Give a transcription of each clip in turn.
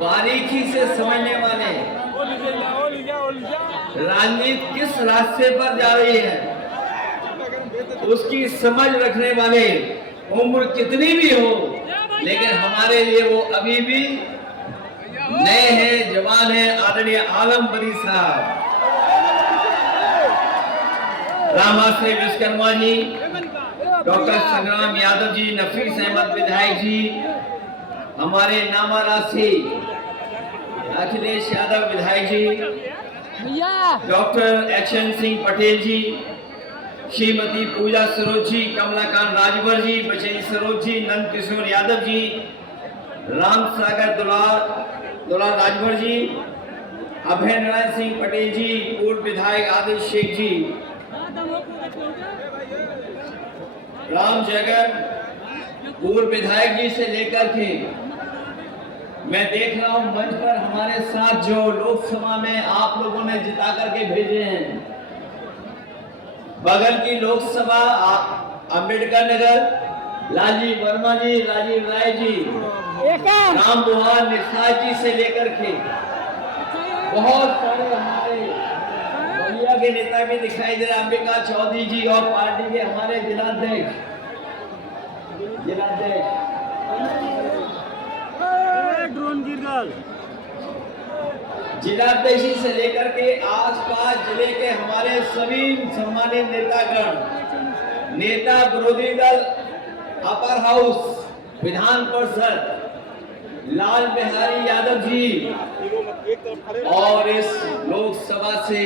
बारीकी से समझने वाले, राजनीति किस रास्ते पर जा रही है उसकी समझ रखने वाले, उम्र कितनी भी हो लेकिन हमारे लिए वो अभी भी नए हैं, जवान हैं, आदरणीय आलम बरी साहब, रामाश्री विश्वकर्मा जी, डॉक्टर संग्राम यादव जी, नफीस अहमद विधायक जी, हमारे नामा राशि अखिलेश यादव विधायक जी, डॉक्टर एचएन सिंह पटेल जी, श्रीमती पूजा सरोज जी, कमलाकांत राजभर जी, बचेंद्र सरोज जी, नंद किशोर यादव जी, राम सागर दुलार राजभर जी, अभय नारायण सिंह पटेल जी, पूर्व विधायक आदिल शेख जी, राम जगन पूर्व विधायक जी से लेकर के मैं देख रहा हूं मंच पर हमारे साथ जो लोकसभा में आप लोगों ने जिता करके भेजे हैं, बगल की लोकसभा अंबेडकर नगर लालजी वर्मा जी, राजीव राय जी, राम बुहार निसार जी से लेकर के बहुत सारे हमारे बलिया के नेता भी दिखाई दे रहे, अंबिका चौधरी जी और पार्टी के हमारे जिलाध्यक्ष जिलाध्यक्ष से लेकर के आसपास जिले के हमारे सभी सम्मानित नेतागण, नेता विरोधी दल अपर हाउस विधान परिषद लाल बिहारी यादव जी, और इस लोकसभा से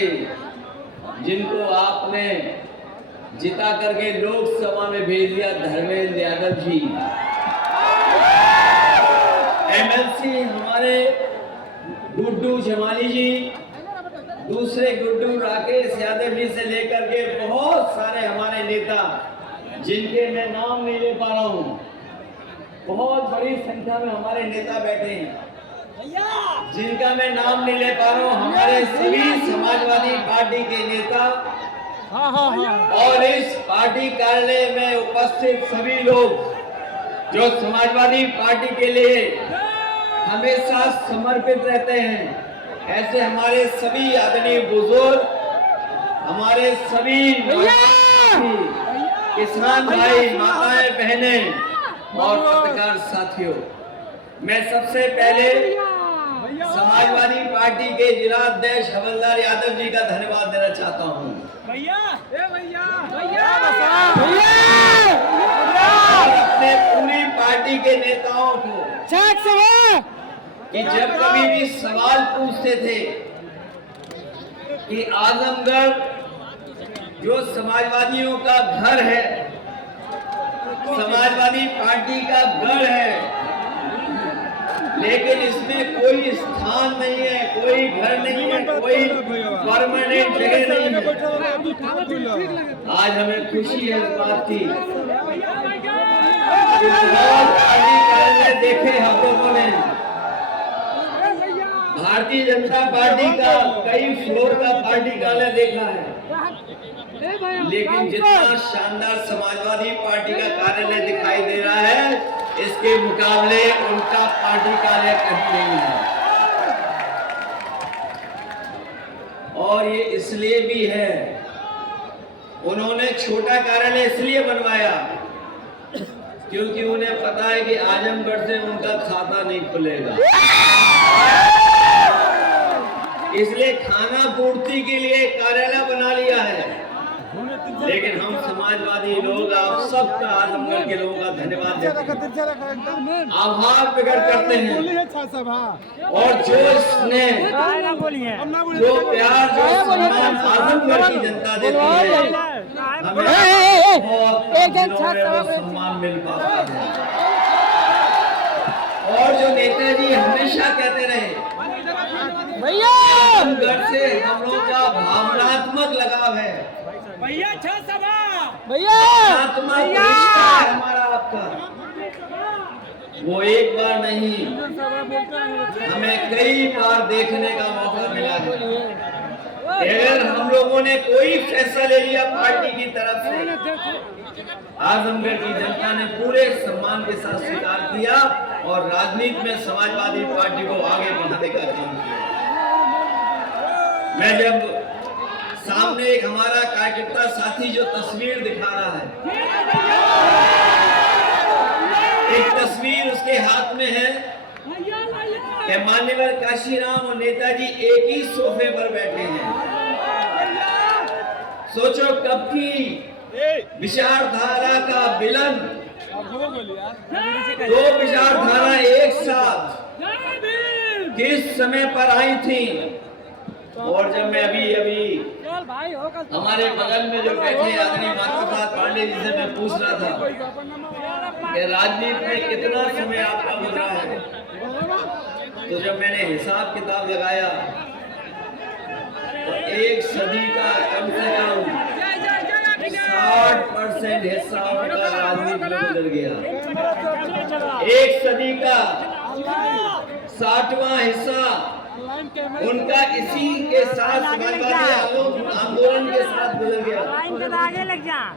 जिनको आपने जिता करके लोकसभा में भेज दिया, धर्मेंद्र यादव जी, एमएलसी हमारे गुड्डू जमाली जी, दूसरे गुड्डू राकेश यादव जी से लेकर के बहुत सारे हमारे नेता जिनके मैं नाम नहीं ले पा रहा हूँ, बहुत बड़ी संख्या में हमारे नेता बैठे हैं जिनका मैं नाम नहीं ले पा रहा हूँ, हमारे सभी समाजवादी पार्टी के नेता और इस पार्टी कार्यालय में उपस्थित सभी लोग जो समाजवादी पार्टी के लिए हमेशा समर्पित रहते हैं, ऐसे हमारे सभी आदरणीय बुजुर्ग, हमारे सभी किसान भाई, माताएं, बहनें और पत्रकार साथियों, मैं सबसे पहले समाजवादी पार्टी के जिला अध्यक्ष हवलदार यादव जी का धन्यवाद देना चाहता हूं। अपने पूरी पार्टी के नेताओं को कि जब कभी भी सवाल पूछते थे कि आजमगढ़ जो समाजवादियों का घर है, समाजवादी पार्टी का गढ़ है, लेकिन इसमें कोई स्थान नहीं है, कोई घर नहीं है, कोई परमानेंट जगह नहीं है। आज हमें खुशी है इस बात की, पार्टी कार्यालय देखे हम लोगों ने, भारतीय जनता पार्टी का कई फ्लोर का पार्टी कार्यालय देखा है, लेकिन जितना शानदार समाजवादी पार्टी का कार्यालय दिखाई दे रहा है, इसके मुकाबले उनका पार्टी कार्यालय कहीं नहीं है। और ये इसलिए भी है, उन्होंने छोटा कार्यालय इसलिए बनवाया क्योंकि उन्हें पता है कि आजमगढ़ से उनका खाता नहीं खुलेगा, इसलिए खाना पूर्ति के लिए कार्यालय बना लिया है। लेकिन हम समाजवादी लोग आप सबका, आजमगढ़ के लोगों का धन्यवाद देते हैं, आभार प्रकट करते हैं, और जो स्नेह, जो प्यार, जो सम्मान आजमगढ़ की जनता देती है, हमें बहुत सम्मान मिल पाता है। और जो नेताजी हमेशा कहते रहे, आजमगढ़ से हम लोग का भावनात्मक लगाव है, हमारा आपका, वो एक बार नहीं हमें कई बार देखने का मौका मिला है। अगर हम लोगों ने कोई फैसला ले लिया पार्टी की तरफ से, आजमगढ़ की जनता ने पूरे सम्मान के साथ स्वीकार किया और राजनीति में समाजवादी पार्टी को आगे बढ़ाने का काम किया। मैं जब सामने एक हमारा कार्यकर्ता साथी जो तस्वीर दिखा रहा है, एक तस्वीर उसके हाथ में है कि मान्यवर काशीराम और नेताजी एक ही सोफे पर बैठे हैं। सोचो कब की विचारधारा का विलन, दो विचारधारा एक साथ किस समय पर आई थी। और जब मैं अभी हमारे बगल में जो बैठे आदरणीय माता प्रसाद पांडे जी से मैं पूछ रहा था कि राजनीति में कितना समय आपका गुजरा है, तो जब मैंने हिसाब किताब लगाया तो एक सदी का कम से कम 60% हिस्सा उनका राजनीति में गुजर गया। एक सदी का 60वां हिस्सा उनका इसी के साथ समाजवादी आंदोलन के साथ गुजर गया।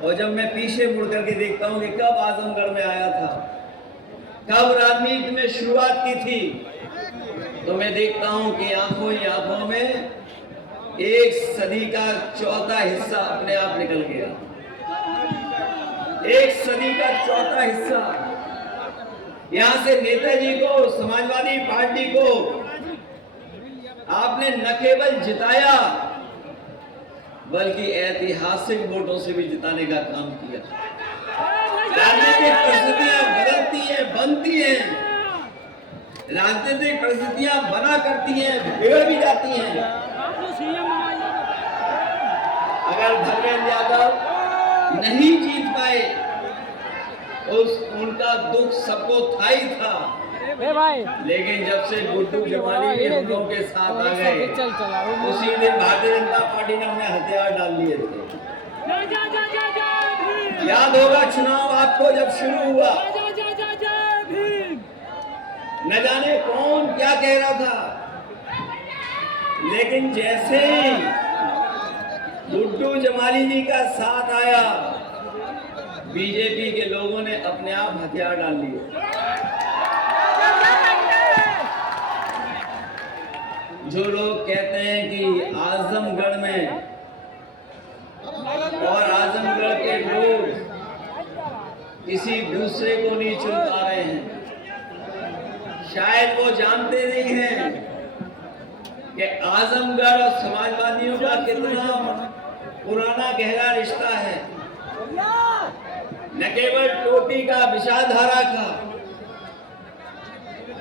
और जब मैं पीछे मुड़ करके देखता हूँ कि कब आजमगढ़ में आया था, कब राजनीति में शुरुआत की थी, तो मैं देखता हूँ कि आंखों ही आंखों में एक सदी का चौथा हिस्सा अपने आप निकल गया। एक सदी का चौथा हिस्सा यहां से नेताजी को, समाजवादी पार्टी को आपने न केवल जिताया बल्कि ऐतिहासिक वोटों से भी जिताने का काम किया। राजनीतिक परिस्थितियां बदलती हैं, बनती हैं, राजनीतिक परिस्थितियां बना करती हैं, बिगड़ भी जाती हैं। अगर धर्मेंद्र यादव नहीं जीत पाए उनका दुख सबको था ही था, लेकिन जब से गुड्डू जमाली हम लोगों के साथ आ गए उसी दिन भारतीय जनता पार्टी ने अपने हथियार डाल लिए थे। याद होगा चुनाव आपको जब शुरू हुआ, न जाने कौन क्या कह रहा था, लेकिन जैसे ही गुड्डू जमाली जी का साथ आया, बीजेपी के लोगों ने अपने आप हथियार डाल लिए। जो लोग कहते हैं कि आजमगढ़ में और आजमगढ़ के लोग किसी दूसरे को नहीं चुन पा रहे हैं, शायद वो जानते नहीं हैं कि आजमगढ़ और समाजवादियों का कितना पुराना गहरा रिश्ता है। न केवल टोपी का, विचारधारा का,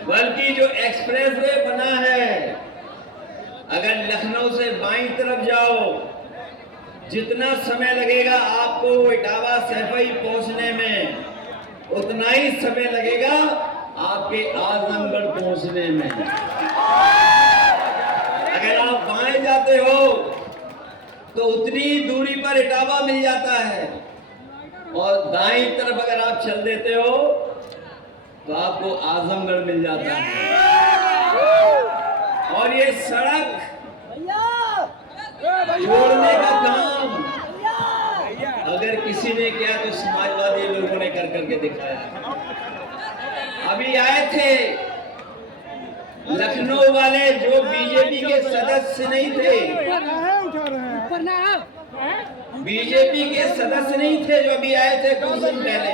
बल्कि जो एक्सप्रेस वे बना है, अगर लखनऊ से बाईं तरफ जाओ, जितना समय लगेगा आपको इटावा सैफई पहुंचने में, उतना ही समय लगेगा आपके आजमगढ़ पहुंचने में। अगर आप बाएं जाते हो तो उतनी दूरी पर इटावा मिल जाता है, और दाईं तरफ अगर आप चल देते हो तो आपको आजमगढ़ मिल जाता है। और ये सड़क जोड़ने का काम अगर किसी ने किया तो समाजवादी लोगों ने कर करके दिखाया। अभी आए थे लखनऊ वाले जो बीजेपी के सदस्य नहीं थे, बीजेपी के सदस्य नहीं थे, जो अभी आए थे कुछ दिन पहले,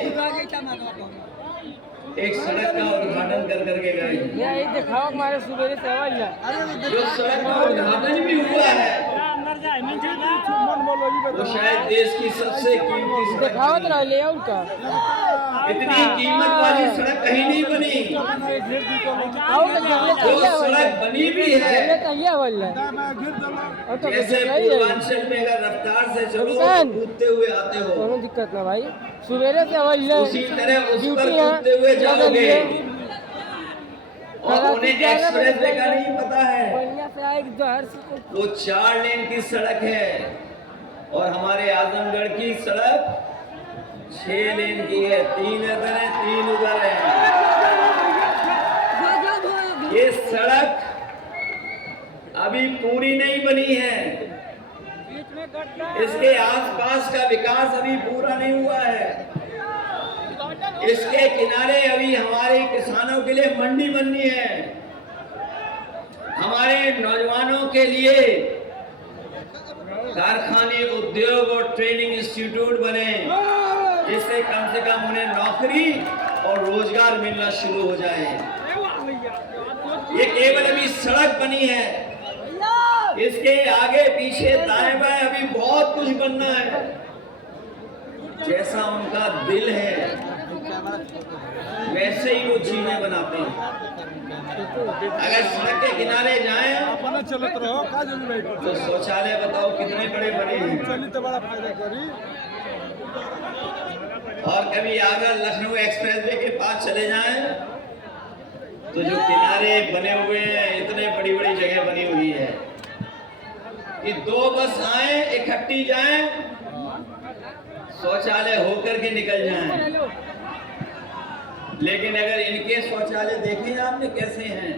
एक सड़क का उद्घाटन कर करके गए। दिखाओ हमारे सुबह से जो सड़क का उद्घाटन भी हुआ है वो शायद देश की सबसे कीमती सड़क, दिखाओ तो ले उनका, इतनी कीमत वाली सड़क कहीं नहीं बनी। जो सड़क बनी भी है, जैसे पूर्वांचल में अगर रफ्तार से चलो कूदते हुए आते हो, कोई दिक्कत ना भाई, सवेरे से उसी तरह उस पर कूदते हुए जाओगे। और उन्हें एक्सप्रेस वे का नहीं पता है, वो 4 लेन की सड़क है और हमारे आजमगढ़ की सड़क 6 लेन की है। 3 इधर है, 3 उधर है। ये सड़क अभी पूरी नहीं बनी है, इसके आसपास का विकास अभी पूरा नहीं हुआ है। इसके किनारे अभी हमारे किसानों के लिए मंडी बननी है, हमारे नौजवानों के लिए कारखाने, उद्योग और ट्रेनिंग इंस्टीट्यूट बने, जिससे कम से कम उन्हें नौकरी और रोजगार मिलना शुरू हो जाए। ये केवल अभी सड़क बनी है, इसके आगे पीछे दाएं बाएं अभी बहुत कुछ बनना है। जैसा उनका दिल है वैसे ही वो चीजें बनाते हैं। अगर सड़क के किनारे जाएं तो शौचालय बताओ कितने बड़े बने हैं। और कभी आगरा लखनऊ एक्सप्रेसवे के पास चले जाएं तो जो किनारे बने हुए हैं, इतने बड़ी बड़ी जगह बनी हुई है कि 2 बस आए, इकट्ठी जाएं, शौचालय होकर के निकल जाएं। लेकिन अगर इनके शौचालय देखें आपने कैसे हैं,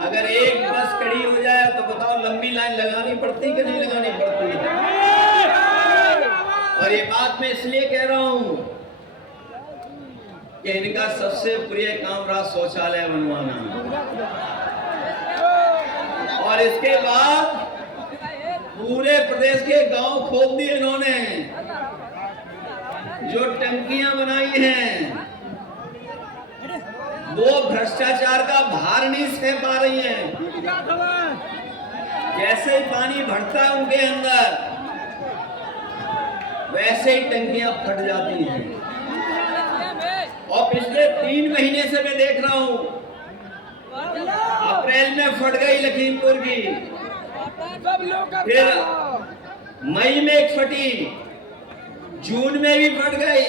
अगर एक बस खड़ी हो जाए तो बताओ लंबी लाइन लगानी पड़ती कि नहीं लगानी पड़ती है। और ये बात मैं इसलिए कह रहा हूं कि इनका सबसे प्रिय काम रहा शौचालय बनवाना। और इसके बाद पूरे प्रदेश के गांव खोद दिए इन्होंने। जो टंकियां बनाई हैं वो भ्रष्टाचार का भार नहीं सह पा रही हैं। जैसे ही पानी भरता है उनके अंदर, वैसे ही टंकियां फट जाती हैं। और पिछले 3 महीने से मैं देख रहा हूं, अप्रैल में फट गई लखीमपुर की, फिर मई में एक फटी, जून में भी फट गई,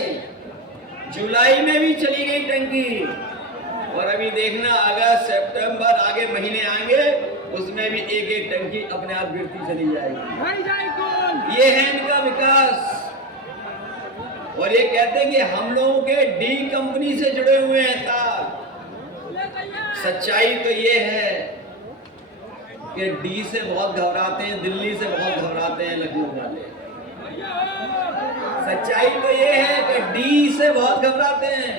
जुलाई में भी चली गई टंकी, और अभी देखना अगस्त, सितंबर आगे महीने आएंगे उसमें भी एक एक टंकी अपने आप गिरती चली जाएगी। ये है इनका विकास। और ये कहते हैं कि हम लोगों के डी कंपनी से जुड़े हुए हैं तार। सच्चाई तो ये है कि डी से बहुत घबराते हैं, दिल्ली से बहुत घबराते हैं लखनऊ वाले। सच्चाई तो ये है कि डी से बहुत घबराते हैं,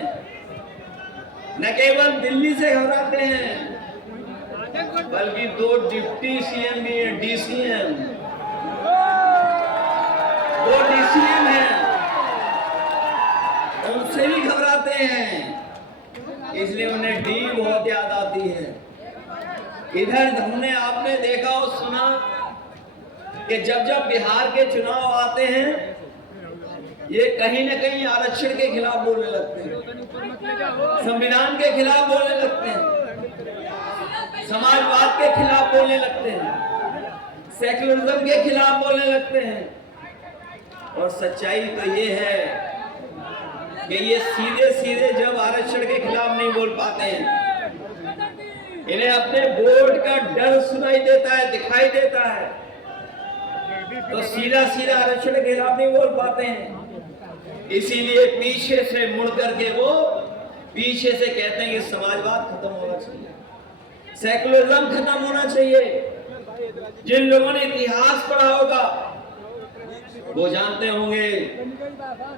न केवल दिल्ली से घबराते हैं बल्कि 2 डिप्टी सीएम भी हैं, डीसीएम, 2 डीसीएम हैं, उनसे भी घबराते हैं। इसलिए उन्हें डी बहुत याद आती है। इधर हमने आपने देखा और सुना कि जब जब बिहार के चुनाव आते हैं ये कहीं न कहीं आरक्षण के खिलाफ बोलने लगते हैं, संविधान के खिलाफ बोलने लगते हैं, समाजवाद के खिलाफ बोलने लगते हैं, सेक्युलरिज्म के खिलाफ बोलने लगते हैं। और सच्चाई तो ये है कि ये सीधे सीधे जब आरक्षण के खिलाफ नहीं बोल पाते हैं, इन्हें अपने वोट का डर सुनाई देता है, दिखाई देता है, तो सीधा सीधा आरक्षण के खिलाफ नहीं बोल पाते हैं। इसीलिए पीछे से मुड़ करके वो पीछे से कहते हैं कि समाजवाद खत्म होना चाहिए, सेक्युलरिज्म खत्म होना चाहिए। जिन लोगों ने इतिहास पढ़ा होगा वो जानते होंगे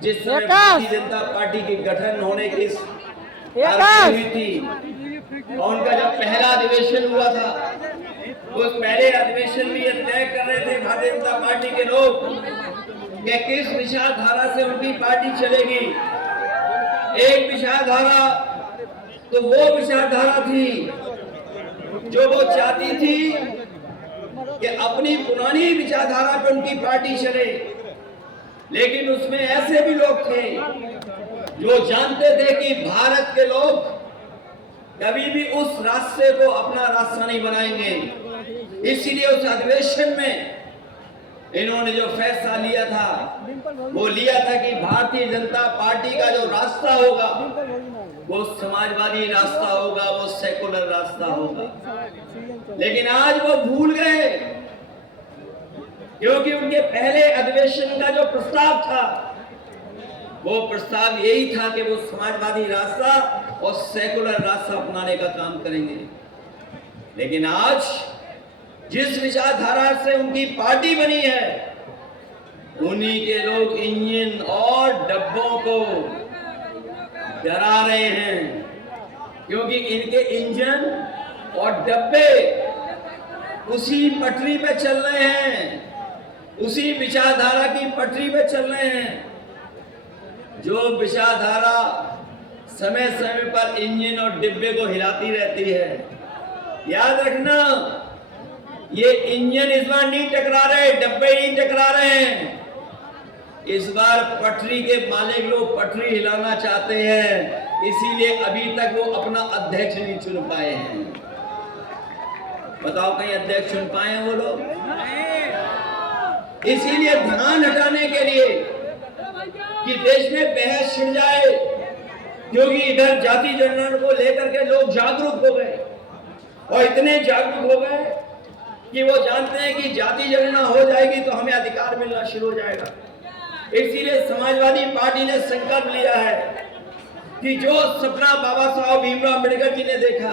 जिस समय भारतीय जनता पार्टी के गठन होने की हुई थी और उनका जब पहला अधिवेशन हुआ था, उस पहले अधिवेशन में ये तय कर रहे थे भारतीय जनता पार्टी के लोग कि किस विचारधारा से उनकी पार्टी चलेगी। एक विचारधारा तो वो विचारधारा थी जो वो चाहती थी कि अपनी पुरानी विचारधारा पर उनकी पार्टी चले, लेकिन उसमें ऐसे भी लोग थे जो जानते थे कि भारत के लोग कभी भी उस रास्ते को अपना रास्ता नहीं बनाएंगे। इसीलिए उस अधिवेशन में इन्होंने जो फैसला लिया था वो लिया था कि भारतीय जनता पार्टी का जो रास्ता होगा वो समाजवादी रास्ता होगा, वो सेकुलर रास्ता होगा। लेकिन आज वो भूल गए, क्योंकि उनके पहले अधिवेशन का जो प्रस्ताव था वो प्रस्ताव यही था कि वो समाजवादी रास्ता और सेकुलर रास्ता अपनाने का काम करेंगे। लेकिन आज जिस विचारधारा से उनकी पार्टी बनी है, उन्हीं के लोग इंजन और डब्बों को डरा रहे हैं, क्योंकि इनके इंजन और डब्बे उसी पटरी पे चल रहे हैं, उसी विचारधारा की पटरी पे चल रहे हैं, जो विचारधारा समय समय पर इंजन और डिब्बे को हिलाती रहती है। याद रखना, ये इंजन इस बार नहीं टकरा रहे, डब्बे नहीं टकरा रहे हैं। इस बार पटरी के मालिक लोग पटरी हिलाना चाहते हैं, इसीलिए अभी तक वो अपना अध्यक्ष नहीं चुन पाए हैं। बताओ कहीं अध्यक्ष चुन पाए हैं वो लोग? इसीलिए ध्यान हटाने के लिए कि देश में बहस छिड़ जाए, क्योंकि इधर जाति जनगणना को लेकर के लोग जागरूक हो गए, और इतने जागरूक हो गए कि वो जानते हैं कि जाति जनगणना हो जाएगी तो हमें अधिकार मिलना शुरू हो जाएगा। इसीलिए समाजवादी पार्टी ने संकल्प लिया है कि जो सपना बाबा साहब भीमराव अम्बेडकर जी ने देखा,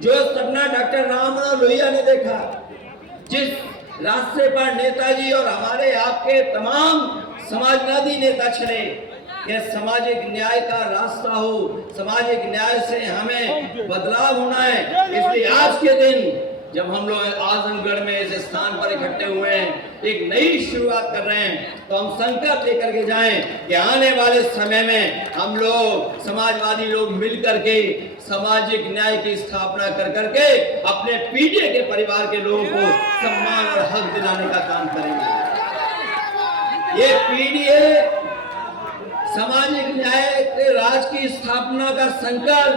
जो सपना डॉक्टर राममनोहर लोहिया ने देखा, जिस रास्ते पर नेताजी और हमारे आपके तमाम समाजवादी नेता चले, यह सामाजिक न्याय का रास्ता हो, सामाजिक न्याय से हमें बदलाव होना है। इसलिए आज के दिन जब हम लोग आजमगढ़ में इस स्थान पर इकट्ठे हुए हैं, एक नई शुरुआत कर रहे हैं, तो हम संकल्प लेकर के जाएं कि आने वाले समय में हम लोग समाजवादी लोग मिलकर के सामाजिक न्याय की स्थापना कर करके अपने पीढ़ी के परिवार के लोगों को सम्मान और हक दिलाने का काम करेंगे। ये पीढ़ी सामाजिक न्याय के राज की स्थापना का संकल्प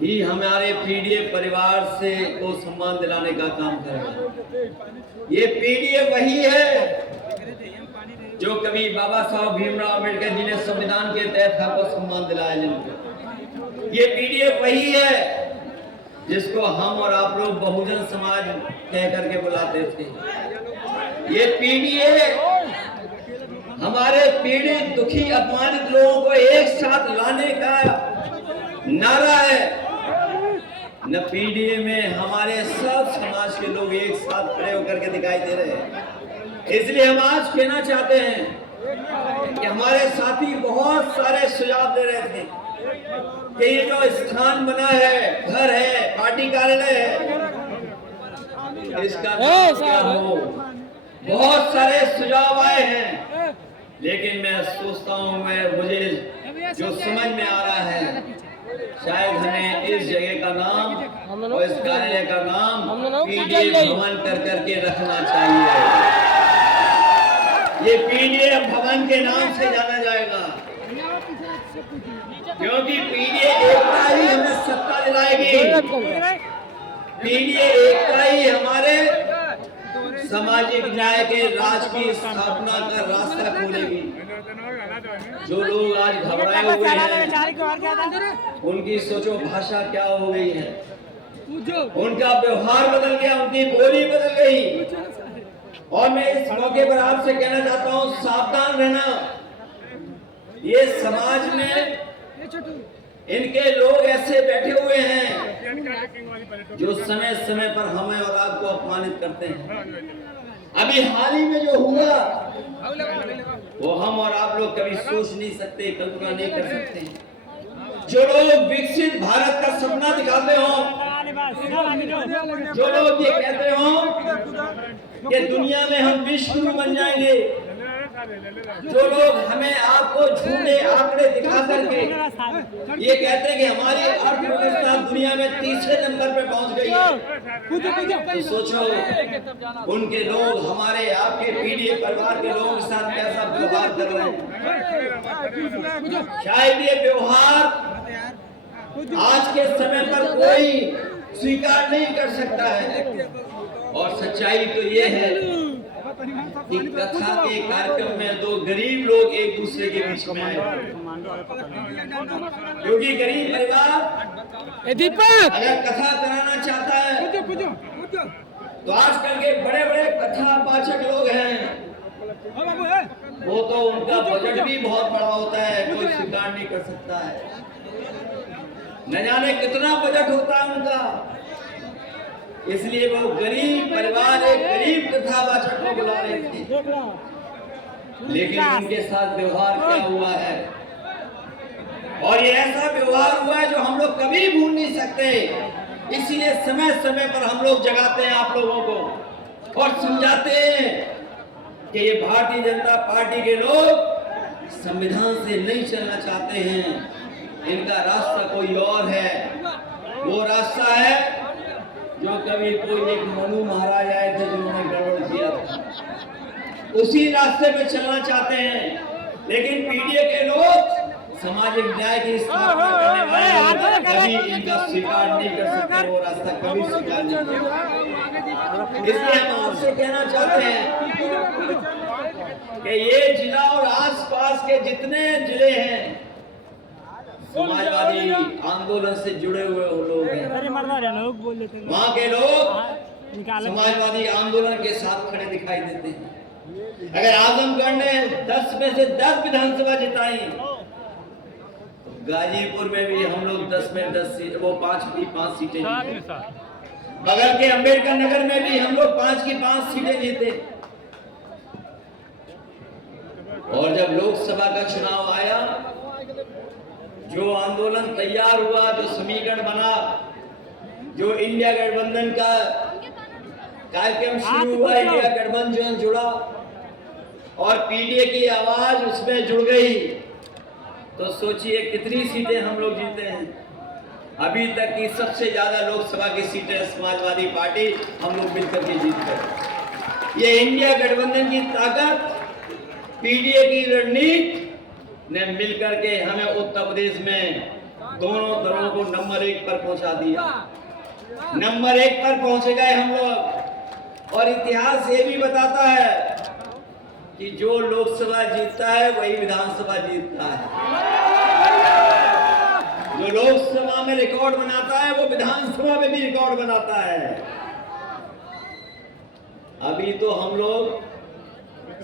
ही हमारे पीडीए परिवार से को सम्मान दिलाने का काम करेगा। ये पीडीए वही है जो कभी बाबा साहब भीमराव अम्बेडकर जी ने संविधान के तहत हमको सम्मान दिलाया जिनको। ये पीडीए वही है जिसको हम और आप लोग बहुजन समाज कह करके बुलाते थे। ये पीडीए हमारे पीड़ित, दुखी, अपमानित लोगों को एक साथ लाने का नारा है। न पीडीए में हमारे सब समाज के लोग एक साथ खड़े होकर के दिखाई दे रहे हैं। इसलिए हम आज कहना चाहते हैं कि हमारे साथी बहुत सारे सुझाव दे रहे थे कि ये जो स्थान बना है, घर है, पार्टी कार्यालय है, इसका नाम क्या हो। बहुत सारे सुझाव आए हैं, लेकिन मैं सोचता हूँ, मुझे जो समझ में आ रहा है, शायद हमें इस जगह का नाम और इस कार्यालय का नाम पीडीए भवन कर करके रखना चाहिए। ये पीडीए भवन के नाम से जाना जाएगा, क्योंकि पीडीए एकता ही हमें सत्ता दिलाएगी। पीडीए एकता ही हमारे सामाजिक न्याय के राज की स्थापना का रास्ता खोलेगी। जो लोग आज घबराए हुए हैं, उनकी सोचो भाषा क्या हो गई है, उनका व्यवहार बदल गया, उनकी बोली बदल गई। और मैं इस मौके पर आपसे कहना चाहता हूँ, सावधान रहना। ये समाज में इनके लोग ऐसे बैठे हुए हैं जो समय समय पर हमें और आपको अपमानित करते हैं। अभी हाल ही में जो हुआ वो हम और आप लोग कभी सोच नहीं सकते, कल्पना नहीं कर सकते। जो लोग विकसित भारत का सपना दिखाते हो, जो लोग ये कहते हो कि दुनिया में हम विश्व गुरु बन जाएंगे, जो लोग हमें आपको झूठे आंकड़े दिखा करके ये कहते हैं कि हमारी अर्थव्यवस्था दुनिया में तीसरे नंबर पे पहुंच गई है, तो सोचो उनके लोग हमारे आपके पीडीए परिवार के लोगों के साथ कैसा व्यवहार कर रहे हैं। शायद ये व्यवहार आज के समय पर कोई स्वीकार नहीं कर सकता है। और सच्चाई तो ये है कि कथा के कार्यक्रम में दो गरीब लोग एक दूसरे के बीच में आए, क्योंकि गरीब परिवार अगर कथा कराना चाहता है तो आजकल के बड़े बड़े कथा वाचक लोग हैं, वो तो उनका बजट भी बहुत बड़ा होता है, कोई स्वीकार नहीं कर सकता है। न जाने कितना बजट होता है उनका, इसलिए वो गरीब परिवार एक गरीब कथावाचक को बुला रहे थे। लेकिन उनके साथ व्यवहार क्या हुआ है, और ये ऐसा व्यवहार हुआ है जो हम लोग कभी भूल नहीं सकते। इसीलिए समय समय पर हम लोग जगाते हैं आप लोगों को और समझाते हैं कि ये भारतीय जनता पार्टी के लोग संविधान से नहीं चलना चाहते हैं, इनका रास्ता कोई और है। वो रास्ता है जो कभी कोई एक मनु महाराज आए थे जिन्होंने गड़बड़ किया था, उसी रास्ते पे चलना चाहते हैं। लेकिन पीडीए के लोग सामाजिक न्याय की स्थापना करने वाले कभी इनका स्वीकार नहीं कर सकते, वो रास्ता कभी स्वीकार नहीं करेंगे। इसलिए हम आपसे कहना चाहते हैं कि ये जिला और आसपास के जितने जिले हैं समाजवादी आंदोलन से जुड़े हुए लोग हैं, वहाँ के लोग समाजवादी आंदोलन के साथ खड़े दिखाई देते हैं। अगर आजमगढ़ ने 10 में से 10 विधानसभा जिताई, तो गाजीपुर में भी हम लोग 10 में 10 सीट, वो 5 की 5 सीटें जीते। बगल के अंबेडकर नगर में भी हम लोग 5 की 5 सीटें जीते। और जब लोकसभा का चुनाव आया, जो आंदोलन तैयार हुआ, जो समीकरण बना, जो इंडिया गठबंधन का कार्यक्रम शुरू हुआ, इंडिया गठबंधन जुड़ा और पीडीए की आवाज उसमें जुड़ गई, तो सोचिए कितनी सीटें हम लोग जीते हैं। अभी तक की सबसे ज्यादा लोकसभा की सीटें समाजवादी पार्टी हम लोग मिलकर के जीत गए। ये इंडिया गठबंधन की ताकत, पीडीए की रणनीति ने मिलकर के हमें उत्तर प्रदेश में दोनों दलों को नंबर 1 पर पहुंचा दिया। नंबर 1 पर पहुंचे गए हम लोग। और इतिहास ये भी बताता है कि जो लोकसभा जीतता है वही विधानसभा जीतता है। जो लोकसभा में रिकॉर्ड बनाता है वो विधानसभा में भी रिकॉर्ड बनाता है। अभी तो हम लोग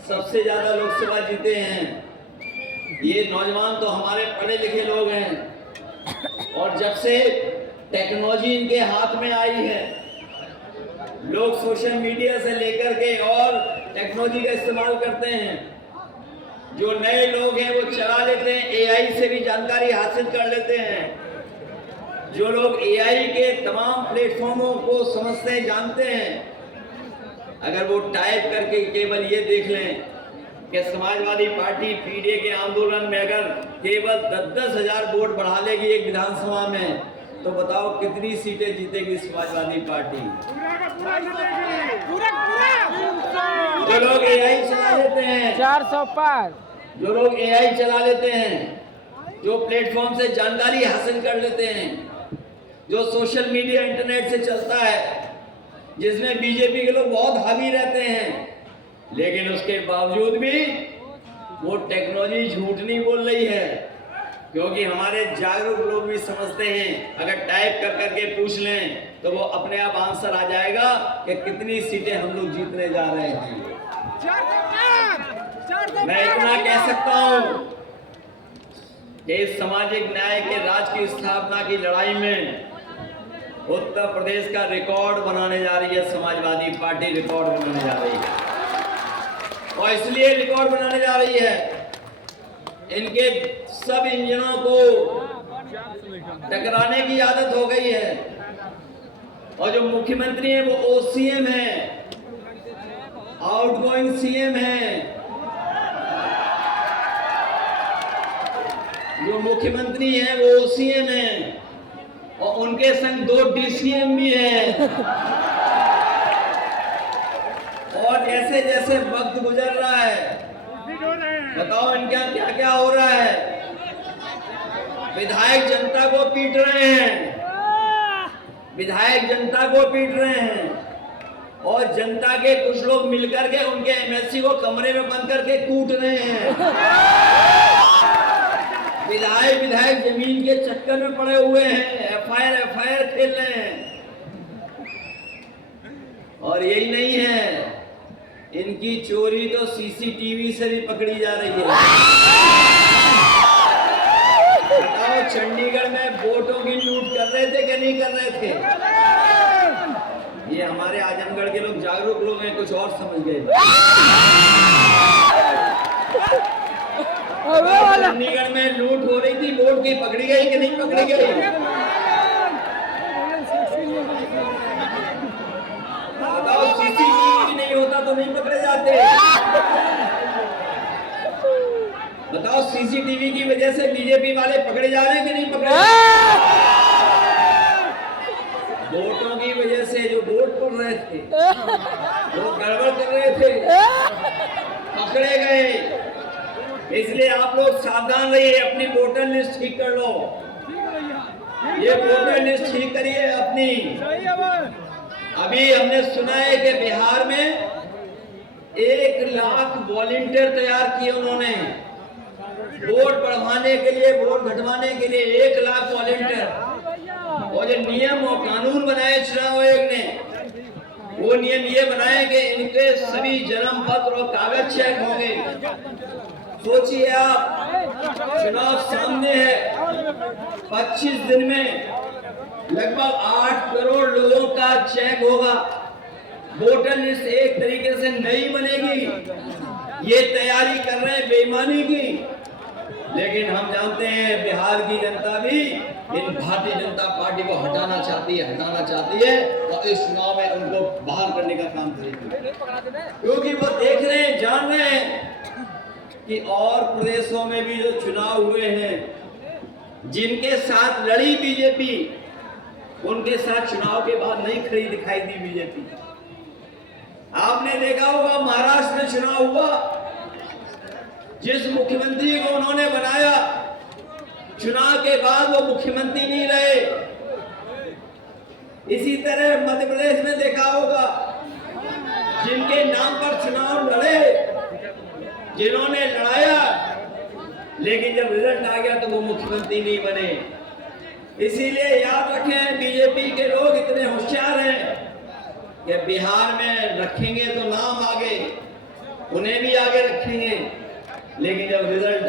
सबसे ज्यादा लोकसभा जीते हैं। ये नौजवान तो हमारे पढ़े लिखे लोग हैं और जब से टेक्नोलॉजी इनके हाथ में आई है, लोग सोशल मीडिया से लेकर के और टेक्नोलॉजी का इस्तेमाल करते हैं। जो नए लोग हैं वो चला लेते हैं, एआई से भी जानकारी हासिल कर लेते हैं। जो लोग एआई के तमाम प्लेटफॉर्मों को समझते हैं, जानते हैं, अगर वो टाइप करके केवल ये देख लें कि समाजवादी पार्टी पीडीए के आंदोलन में अगर केवल 10-10 हजार वोट बढ़ा लेगी एक विधानसभा में, तो बताओ कितनी सीटें जीतेगी समाजवादी पार्टी। जो लोग एआई चला लेते हैं, 400 पार, जो लोग एआई चला लेते हैं, जो प्लेटफॉर्म से जानकारी हासिल कर लेते हैं, जो सोशल मीडिया इंटरनेट से चलता है, जिसमें बीजेपी के लोग बहुत हावी रहते हैं, लेकिन उसके बावजूद भी वो टेक्नोलॉजी झूठ नहीं बोल रही है, क्योंकि हमारे जागरूक लोग भी समझते हैं अगर टाइप कर करके पूछ लें तो वो अपने आप आंसर आ जाएगा कि कितनी सीटें हम लोग जीतने जा रहे हैं। मैं इतना कह सकता हूं कि इस सामाजिक न्याय के राज की स्थापना की लड़ाई में उत्तर प्रदेश का रिकॉर्ड बनाने जा रही है समाजवादी पार्टी, रिकॉर्ड बनाने जा रही है। और इसलिए रिकॉर्ड बनाने जा रही है, इनके सब इंजनों को टकराने की आदत हो गई है। और जो मुख्यमंत्री हैं वो ओसीएम है, आउटगोइंग सीएम है। जो मुख्यमंत्री हैं वो ओसीएम है और उनके संग 2 डीसीएम भी हैं। और जैसे जैसे वक्त गुजर रहा है, बताओ इनका क्या क्या हो रहा है। विधायक जनता को पीट रहे हैं, विधायक जनता को पीट रहे हैं और जनता के कुछ लोग मिलकर के उनके एमएलसी को कमरे में बंद करके कूट रहे हैं। विधायक जमीन के चक्कर में पड़े हुए हैं, एफआईआर खेल रहे हैं। और यही नहीं है, इनकी चोरी तो सीसीटीवी से भी पकड़ी जा रही है। बताओ चंडीगढ़ में वोटों की लूट कर रहे थे कि नहीं कर रहे थे? ये हमारे आजमगढ़ के लोग जागरूक लोग हैं, कुछ और समझ गए। और वो वाला चंडीगढ़ में लूट हो रही थी, वोट की पकड़ी गई कि नहीं पकड़ी गई? बताओ, सीसीटीवी नहीं होता तो नहीं पकड़े जाते? बताओ, सीसीटीवी की वजह से बीजेपी वाले पकड़े जा रहे हैं कि नहीं पकड़े जा रहे? वोटों की वजह से जो वोट पड़ रहे थे, वो गड़बड़ कर रहे थे, पकड़े गए। इसलिए आप लोग सावधान रहिए, अपनी वोटर लिस्ट ठीक कर लो। ये वोटर लिस्ट ठीक करिए अपनी। अभी हमने सुना है कि बिहार में 1 लाख वॉलंटियर तैयार किए उन्होंने, वोट बढ़वाने के लिए, वोट घटवाने के लिए 1 लाख वॉलंटियर। और जो नियम और कानून बनाए चुनाव आयोग ने, वो नियम ये बनाए कि इनके सभी जन्म पत्र और कागज चेक होंगे। सोचिए आप, चुनाव सामने है, 25 दिन में लगभग 8 करोड़ लोगों का चेक होगा। वोटर लिस्ट एक तरीके से नई बनेगी। ये तैयारी कर रहे हैं बेईमानी की, लेकिन हम जानते हैं बिहार की जनता भी इन भारतीय जनता पार्टी को हटाना चाहती है और इस चुनाव में उनको बाहर करने का काम करेगी, क्योंकि वो देख रहे हैं, जान रहे हैं कि और प्रदेशों में भी जो चुनाव हुए हैं, जिनके साथ लड़ी बीजेपी, उनके साथ चुनाव के बाद नहीं खड़ी दिखाई दी बीजेपी। आपने देखा होगा महाराष्ट्र में चुनाव हुआ, जिस मुख्यमंत्री को उन्होंने बनाया, चुनाव के बाद वो मुख्यमंत्री नहीं रहे। इसी तरह मध्य प्रदेश में देखा होगा, जिनके नाम पर चुनाव लड़े, जिन्होंने लड़ाया, लेकिन जब रिजल्ट आ गया तो वो मुख्यमंत्री नहीं बने। इसीलिए याद रखें, बीजेपी के लोग इतने होशियार हैं कि बिहार में रखेंगे तो नाम आगे, उन्हें भी आगे रखेंगे, लेकिन जब रिजल्ट